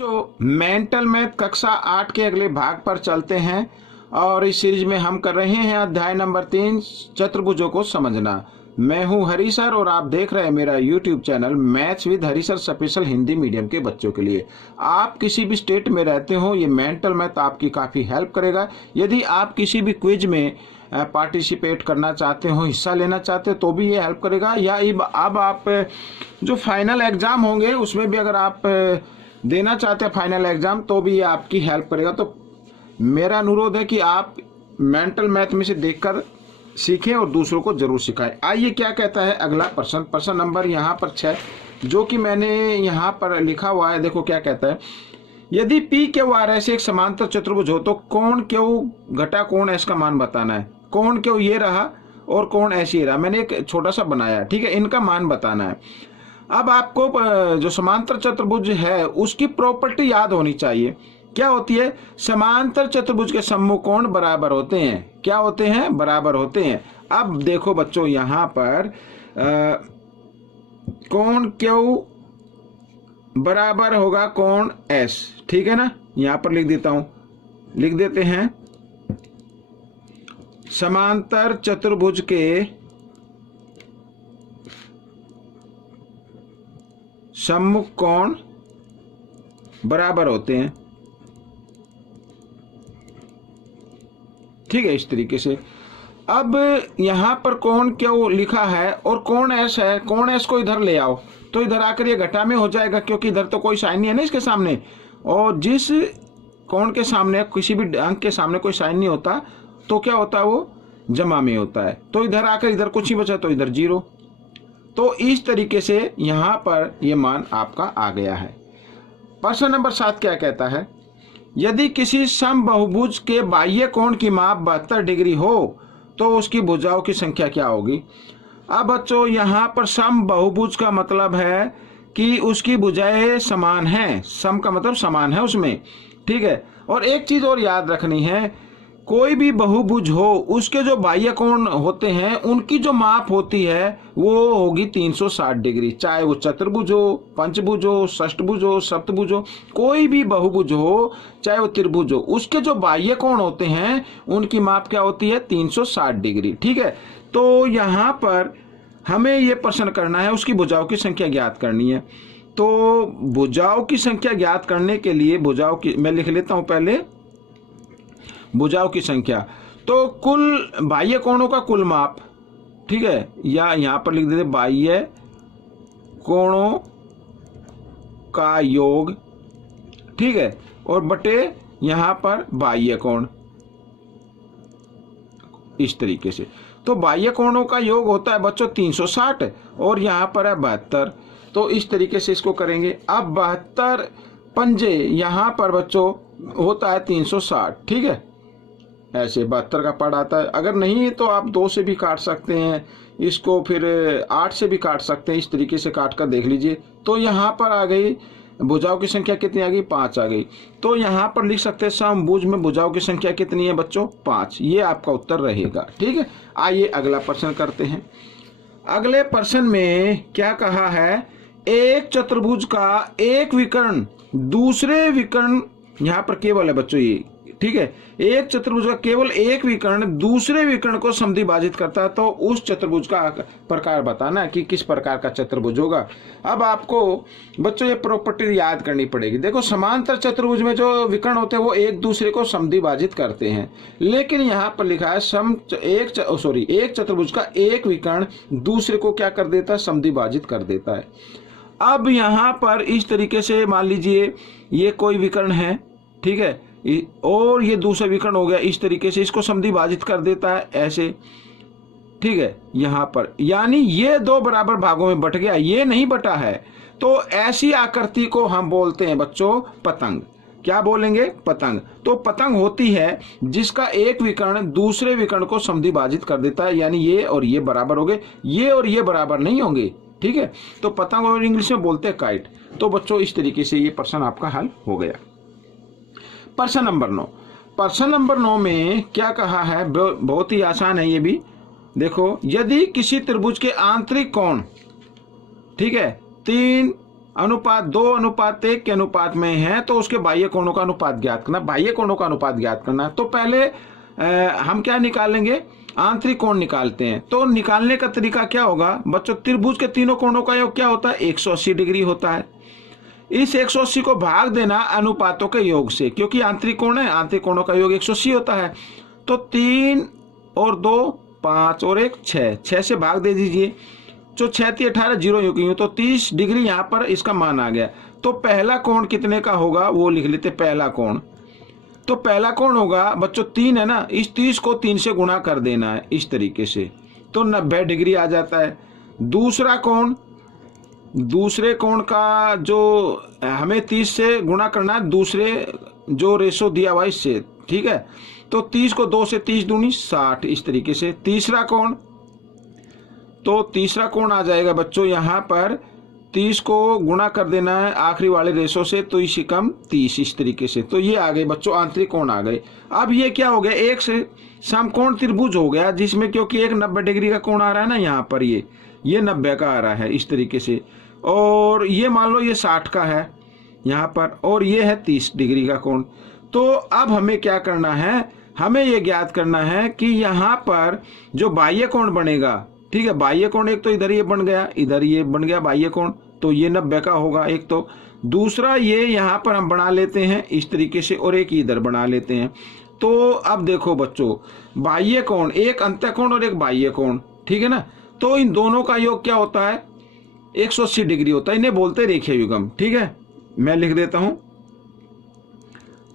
तो mental math कक्षा 8 के अगले भाग पर चलते हैं और इस सीरीज में हम कर रहे हैं अध्याय नंबर 3 चतुर्भुजों को समझना। मैं हूं हरी सर और आप देख रहे हैं मेरा YouTube channel maths with Hari sir special Hindi medium के बच्चों के लिए। आप किसी भी स्टेट में रहते हो ये मेंटल मैथ आपकी काफ़ी हेल्प करेगा। यदि आप किसी भी क्विज में पार्टिसिपेट करना चाहते हो, हिस्सा लेना चाहते हो तो भी ये हेल्प करेगा, या अब आप जो फाइनल एग्ज़ाम होंगे उसमें भी अगर आप देना चाहते हैं फाइनल एग्ज़ाम तो भी ये आपकी हेल्प करेगा। तो मेरा अनुरोध है कि आप मेंटल मैथ में से देखकर सीखें और दूसरों को जरूर सिखाएं। आइए क्या कहता है अगला प्रश्न नंबर यहाँ पर 6 जो कि मैंने यहाँ पर लिखा हुआ है। देखो क्या कहता है, यदि P क्यू आर ऐसे एक समांतर चतुर्भुज हो तो कोण क्यू घटा कोण S का मान बताना है। कोण क्यू ये रहा और कोण S ये रहा, मैंने एक छोटा सा बनाया, ठीक है, इनका मान बताना है। अब आपको जो समांतर चतुर्भुज है उसकी प्रॉपर्टी याद होनी चाहिए। क्या होती है? समांतर चतुर्भुज के सम्मुख कोण बराबर होते हैं। क्या होते हैं? बराबर होते हैं। अब देखो बच्चों यहाँ पर कोण क्यू बराबर होगा कोण S, ठीक है ना। यहाँ पर लिख देता हूं, लिख देते हैं समांतर चतुर्भुज के सम्मुख कोण बराबर होते हैं, ठीक है, इस तरीके से। अब यहां पर कोण क्यू लिखा है और कोण S है, कोण S को इधर ले आओ तो इधर आकर ये घटा में हो जाएगा क्योंकि इधर तो कोई साइन नहीं है ना इसके सामने, और जिस कोण के सामने किसी भी अंक के सामने कोई साइन नहीं होता तो क्या होता है, वो जमा में होता है। तो इधर आकर इधर कुछ ही बचा तो इधर 0। तो इस तरीके से यहां पर ये मान आपका आ गया है। प्रश्न नंबर 7 क्या कहता है, यदि किसी समबाहुभुज के बाह्य कोण की माप 72 डिग्री हो तो उसकी भुजाओं की संख्या क्या होगी। अब बच्चों यहाँ पर समबाहुभुज का मतलब है कि उसकी भुजाएं समान हैं। सम का मतलब समान है उसमें, ठीक है। और एक चीज और याद रखनी है, कोई भी बहुभुज हो उसके जो बाह्य कोण होते हैं उनकी जो माप होती है वो होगी 360 डिग्री, चाहे वो चतुर्भुज हो, पंचभुज हो, षष्ठभुज हो, सप्तभुज हो, कोई भी बहुभुज हो चाहे वो त्रिभुज हो, उसके जो बाह्य कोण होते हैं उनकी माप क्या होती है, 360 डिग्री, ठीक है। तो यहाँ पर हमें ये प्रश्न करना है, उसकी भुजाओं की संख्या ज्ञात करनी है। तो भुजाओं की संख्या ज्ञात करने के लिए भुजाओं की मैं लिख लेता हूं पहले, भुजाओं की संख्या तो कुल बाह्य कोणों का कुल माप, ठीक है, या यहां पर लिख देते बाह्य कोणों का योग, ठीक है, और बटे यहां पर बाह्य कोण, इस तरीके से। तो बाह्य कोणों का योग होता है बच्चों 360 और यहां पर है 72। तो इस तरीके से इसको करेंगे। अब 72 पंजे यहां पर बच्चों होता है 360, ठीक है, ऐसे 72 का पढ़ आता है। अगर नहीं तो आप 2 से भी काट सकते हैं इसको, फिर 8 से भी काट सकते हैं, इस तरीके से काट कर देख लीजिए। तो यहाँ पर आ गई भुजाओं की संख्या कितनी आ गई, 5 आ गई। तो यहाँ पर लिख सकते हैं समभुज में भुजाओं की संख्या कितनी है बच्चों, 5। ये आपका उत्तर रहेगा, ठीक है। आइए अगला प्रश्न करते हैं। अगले प्रश्न में क्या कहा है, एक चतुर्भुज का एक विकर्ण दूसरे विकर्ण, यहाँ पर केवल है बच्चों ये, ठीक है, एक चतुर्भुज का केवल एक विकर्ण दूसरे विकर्ण को समद्विभाजित करता है तो उस चतुर्भुज का प्रकार बताना है कि किस प्रकार का चतुर्भुज होगा। अब आपको बच्चों ये प्रॉपर्टी याद करनी पड़ेगी। देखो समांतर चतुर्भुज में जो विकर्ण होते हैं वो एक दूसरे को समद्विभाजित करते हैं, लेकिन यहाँ पर लिखा है एक चतुर्भुज का एक विकर्ण दूसरे को क्या कर देता है, समद्विभाजित कर देता है। अब यहाँ पर इस तरीके से मान लीजिए ये कोई विकर्ण है, ठीक है, और ये दूसरा विकर्ण हो गया, इस तरीके से इसको समद्विभाजित कर देता है ऐसे, ठीक है, यहाँ पर, यानी ये 2 बराबर भागों में बट गया, ये नहीं बटा है। तो ऐसी आकृति को हम बोलते हैं बच्चों पतंग। क्या बोलेंगे, पतंग। तो पतंग होती है जिसका एक विकर्ण दूसरे विकर्ण को समद्विभाजित कर देता है, यानी ये और ये बराबर हो गए, ये और ये बराबर नहीं होंगे, ठीक है। तो पतंग और इंग्लिश में बोलते हैं काइट। तो बच्चों इस तरीके से ये प्रश्न आपका हल हो गया। प्रश्न नंबर 9, प्रश्न नंबर 9 में क्या कहा है, बहुत ही आसान है ये भी। देखो, यदि किसी त्रिभुज के आंतरिक कोण, ठीक है, 3 अनुपात 2:1 के अनुपात में है तो उसके बाह्य कोणों का अनुपात ज्ञात करना, बाह्य कोणों का अनुपात ज्ञात करना। तो पहले हम क्या निकालेंगे, आंतरिक कोण निकालते हैं। तो निकालने का तरीका क्या होगा बच्चों, त्रिभुज के तीनों कोणों का योग क्या होता है, 180 डिग्री होता है। इस 180 को भाग देना अनुपातों के योग से, क्योंकि आंतरिक कोण है, आंतरिक कोणों का योग 180 होता है। तो 3 और 2 5 और 1 6, 6 से भाग दे दीजिए। जो 6 3 18 0 यूं तो 30 डिग्री यहाँ पर इसका मान आ गया। तो पहला कोण कितने का होगा वो लिख लेते, पहला कोण। तो पहला कोण होगा बच्चों 3 है ना, इस 30 को 3 से गुणा कर देना है इस तरीके से, तो 90 डिग्री आ जाता है। दूसरा कोण, दूसरे कोण का जो हमें 30 से गुणा करना है, दूसरे जो रेशो दिया हुआ इससे, ठीक है। तो 30 को 2 से 30 दूनी 60 इस तरीके से। तीसरा कोण, तो तीसरा कोण आ जाएगा बच्चों यहाँ पर 30 को गुणा कर देना है आखिरी वाले रेशो से, तो इसी कम 30 इस तरीके से। तो ये आ गए बच्चों आंतरिक कोण आ गए। अब ये क्या हो गया, एक से समकोण त्रिभुज हो गया, जिसमें क्योंकि एक 90 डिग्री का कोण आ रहा है ना यहाँ पर, ये 90 का आ रहा है इस तरीके से, और ये मान लो ये 60 का है यहाँ पर, और ये है 30 डिग्री का कोण। तो अब हमें क्या करना है, हमें ये ज्ञात करना है कि यहाँ पर जो बाह्य कोण बनेगा, ठीक है, बाह्य कोण एक तो इधर ये बन गया, इधर ये बन गया बाह्य कोण, तो ये 90 का होगा एक। तो दूसरा ये यहाँ पर हम बना लेते हैं इस तरीके से, और एक इधर बना लेते हैं। तो अब देखो बच्चों, बाह्य कोण, एक अंतःकोण और एक बाह्य कोण, ठीक है ना। तो इन दोनों का योग क्या होता है, 180 डिग्री होता है। इन्हें बोलते रेखीय युग्म, ठीक है। मैं लिख देता हूं,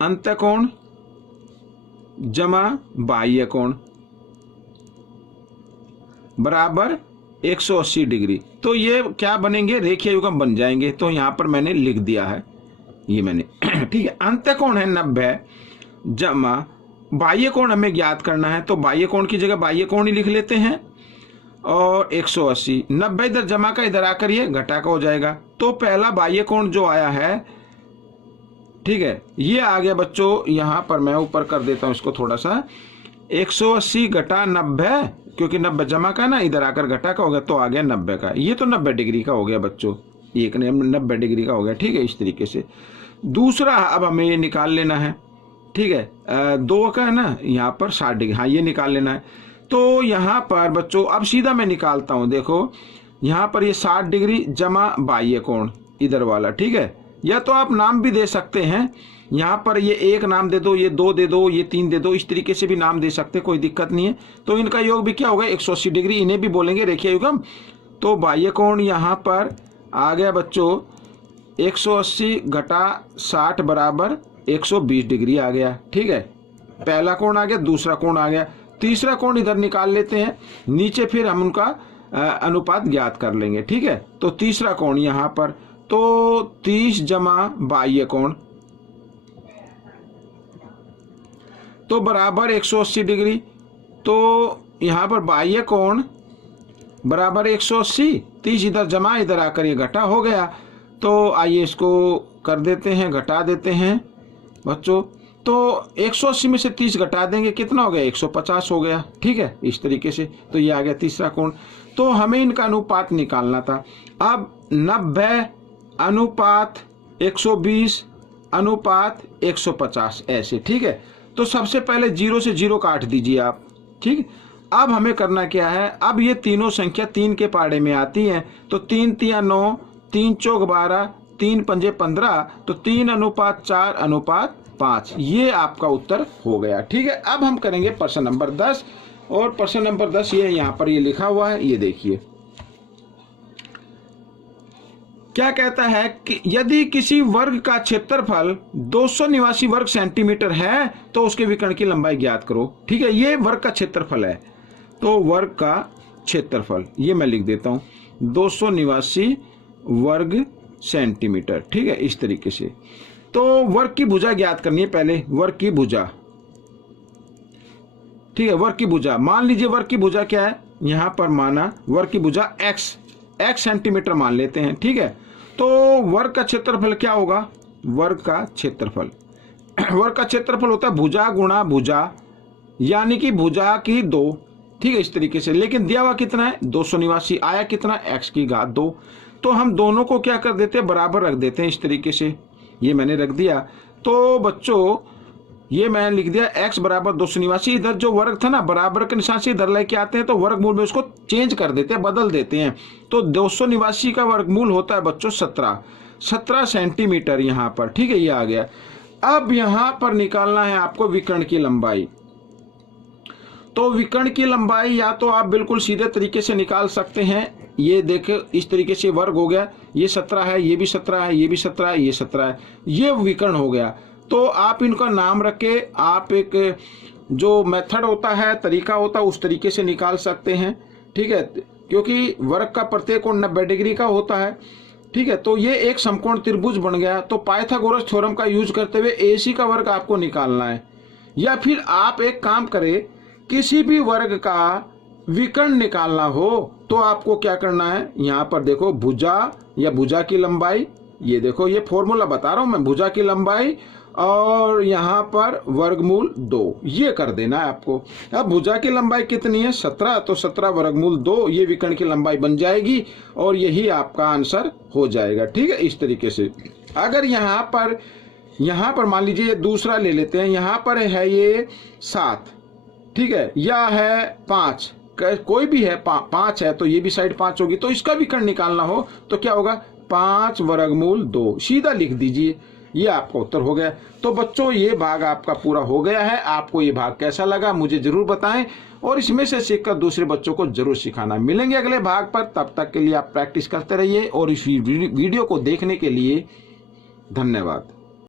अंतःकोण जमा बाह्य कोण बराबर 180 डिग्री। तो ये क्या बनेंगे, रेखीय युग्म बन जाएंगे। तो यहां पर मैंने लिख दिया है, ये मैंने ठीक है। अंतःकोण है 90 जमा बाह्य कोण हमें ज्ञात करना है, तो बाह्य कोण की जगह बाह्य कोण ही लिख लेते हैं, और 180, 90 इधर जमा का इधर आकर ये घटा का हो जाएगा। तो पहला बाह्य कोण जो आया है, ठीक है, ये आ गया बच्चों, यहां पर मैं ऊपर कर देता हूं इसको थोड़ा सा, 180 घटा 90, क्योंकि 90 जमा का ना, इधर आकर घटा का हो गया, तो आ गया 90 का। ये तो 90 डिग्री का हो गया बच्चों, एक ने 90 डिग्री का हो गया, ठीक है, इस तरीके से। दूसरा अब हमें ये निकाल लेना है, ठीक है, 2 का है ना यहाँ पर 60 डिग्री, हाँ ये निकाल लेना है। तो यहाँ पर बच्चों अब सीधा मैं निकालता हूँ, देखो यहाँ पर ये 60 डिग्री जमा बाह्य कोण इधर वाला, ठीक है। या तो आप नाम भी दे सकते हैं, यहाँ पर ये 1 नाम दे दो, ये 2 दे दो, ये 3 दे दो, इस तरीके से भी नाम दे सकते, कोई दिक्कत नहीं है। तो इनका योग भी क्या होगा, 180 डिग्री, इन्हें भी बोलेंगे रेखीय युग्म। तो बाह्य कोण यहाँ पर आ गया बच्चों 180 घटा 60 बराबर 120 डिग्री आ गया, ठीक है। पहला कोण आ गया, दूसरा कोण आ गया, तीसरा कोण इधर निकाल लेते हैं, नीचे फिर हम उनका अनुपात ज्ञात कर लेंगे, ठीक है। तो तीसरा कोण यहाँ पर, तो 30 जमा बाह्य कोण तो बराबर 180 डिग्री। तो यहाँ पर बाह्य कोण बराबर 180, 30 इधर जमा, इधर आकर ये घटा हो गया। तो आइए इसको कर देते हैं, घटा देते हैं बच्चों। तो 180 में से 30 घटा देंगे, कितना हो गया, 150 हो गया, ठीक है, इस तरीके से। तो ये आ गया तीसरा कोण। तो हमें इनका अनुपात निकालना था। अब 90 अनुपात 120 अनुपात 150 ऐसे, ठीक है। तो सबसे पहले 0 से 0 काट दीजिए आप, ठीक। अब हमें करना क्या है, अब ये तीनों संख्या 3 के पाड़े में आती हैं, तो 3 तिया 9, 3 चौक 12, 3 पंजे 15, तो 3 अनुपात 4 अनुपात 5, ये आपका उत्तर हो गया, ठीक है। अब हम करेंगे प्रश्न नंबर 10, और प्रश्न नंबर 10 ये यहाँ पर ये लिखा हुआ है, ये देखिए क्या कहता है कि यदि किसी वर्ग का क्षेत्रफल 289 वर्ग सेंटीमीटर है तो उसके विकर्ण की लंबाई ज्ञात करो, ठीक है। ये वर्ग का क्षेत्रफल है, तो वर्ग का क्षेत्रफल ये मैं लिख देता हूं 289 वर्ग सेंटीमीटर, ठीक है, इस तरीके से। तो वर्ग की भुजा ज्ञात करनी है पहले, वर्ग की भुजा, ठीक है। वर्ग की भुजा मान लीजिए, वर्ग की भुजा क्या है, यहां पर माना वर्ग की भुजा x सेंटीमीटर मान लेते हैं, ठीक है। तो वर्ग का क्षेत्रफल क्या होगा, वर्ग का क्षेत्रफल वर्ग का क्षेत्रफल होता है भुजा गुणा भुजा, यानी कि भुजा की 2, ठीक है, इस तरीके से। लेकिन दिया हुआ कितना है 289, आया कितना x की घात 2। तो हम दोनों को क्या कर देते हैं, बराबर रख देते हैं इस तरीके से। ये मैंने रख दिया। तो बच्चों ये मैंने लिख दिया x बराबर 200 निवासी। इधर जो वर्ग था ना, बराबर के निशान से इधर लेके आते हैं तो वर्गमूल में उसको चेंज कर देते हैं, बदल देते हैं। तो 200 निवासी का वर्गमूल होता है बच्चों 17 सेंटीमीटर यहाँ पर। ठीक है, ये आ गया। अब यहाँ पर निकालना है आपको विकर्ण की लंबाई। तो विकर्ण की लंबाई या तो आप बिल्कुल सीधे तरीके से निकाल सकते हैं। ये देखो इस तरीके से वर्ग हो गया, ये 17 है, ये भी 17 है, ये भी 17 है, ये 17 है, ये विकर्ण हो गया। तो आप इनका नाम रख के आप एक जो मेथड होता है, तरीका होता है, उस तरीके से निकाल सकते हैं। ठीक है, क्योंकि वर्ग का प्रत्येक कोण 90 डिग्री का होता है। ठीक है, तो ये एक समकोण त्रिभुज बन गया। तो पाइथागोरस थ्योरम का यूज करते हुए AC का वर्ग आपको निकालना है। या फिर आप एक काम करें, किसी भी वर्ग का विकर्ण निकालना हो तो आपको क्या करना है, यहाँ पर देखो भुजा या भुजा की लंबाई, ये देखो ये फॉर्मूला बता रहा हूं मैं, भुजा की लंबाई और यहाँ पर वर्गमूल 2, ये कर देना है आपको। अब भुजा की लंबाई कितनी है 17, तो 17 वर्गमूल 2 ये विकर्ण की लंबाई बन जाएगी और यही आपका आंसर हो जाएगा। ठीक है, इस तरीके से। अगर यहाँ पर मान लीजिए ये दूसरा ले लेते हैं, यहाँ पर है ये 7, ठीक है, या है 5, कोई भी है 5 है तो ये भी साइड 5 होगी। तो इसका विकर्ण निकालना हो तो क्या होगा, 5 वर्गमूल 2 सीधा लिख दीजिए, ये आपका उत्तर हो गया। तो बच्चों ये भाग आपका पूरा हो गया है। आपको ये भाग कैसा लगा मुझे जरूर बताएं और इसमें से सीखकर दूसरे बच्चों को जरूर सिखाना। मिलेंगे अगले भाग पर, तब तक के लिए आप प्रैक्टिस करते रहिए और इस वीडियो को देखने के लिए धन्यवाद।